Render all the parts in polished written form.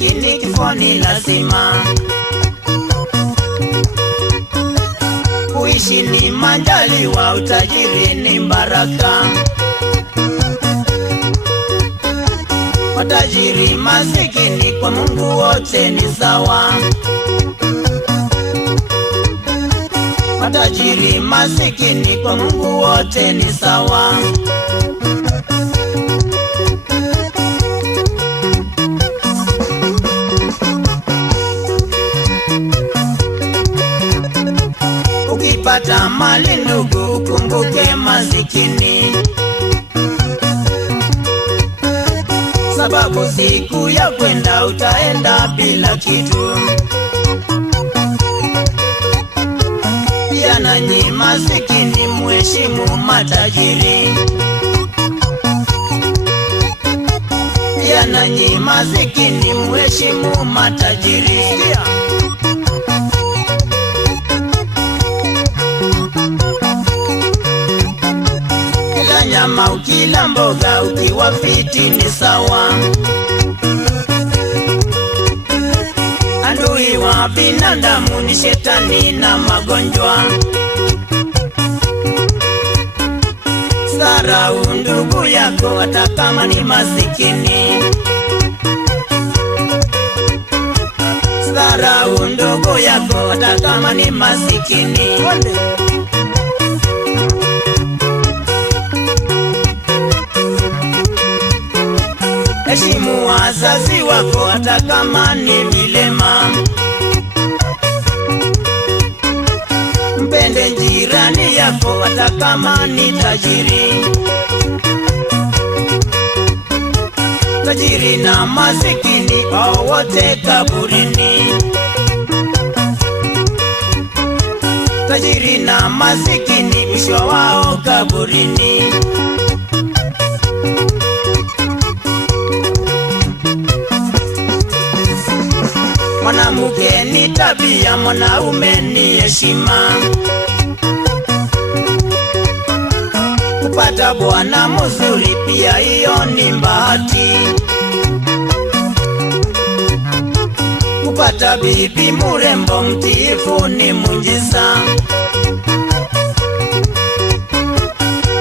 lakini kifo ni lazima. Kuishi ni majaliwa, utajiri ni baraka. Matajiri masikini kwa Mungu wote ni sawa. Matajiri masikini kwa Mungu wote ni sawa. Ukipata mali ndugu, kumbuke masikini, sababu siku ya kwenda utaenda bila kitu. Pia nanyi masikini muheshimu matajiri. Pia nanyi masikini muheshimu matajiri. Kila nyama ukila mboga ukiwa fiti ni sawa. Adui wa binadamu ni shetani na magonjwa. Sarau ndugu yako hata kama ni masikini. Sarau ndugu yako hata kama ni masikini. Heshimu wazazi wako hata kama ni vilema. Mpende jirani yako hata kama ni tajiri. Tajiri na masikini wao wote kaburini. Tajiri na masikini mwisho wao kaburini. Mwanamke ni tabia, mwanaume ni heshima. Kupata bwana mzuri pia hiyo ni bahati. Kupata bibi murembo mtiifu ni muujiza.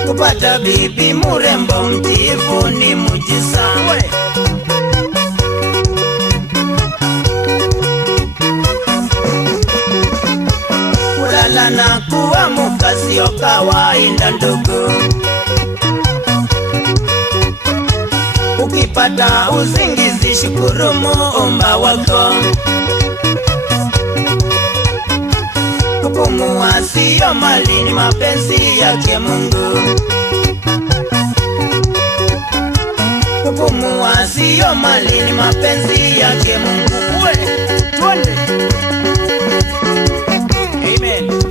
Kupata bibi murembo mtiifu ni muujiza. Kulala na kuamka sio kawaida ndugu. Ukipata usingizi shukuru Muumba wako. Kupumua sio mali, ni mapenzi yake Mungu. Kupumua sio mali, ni mapenzi yake Mungu. Twende. Amen.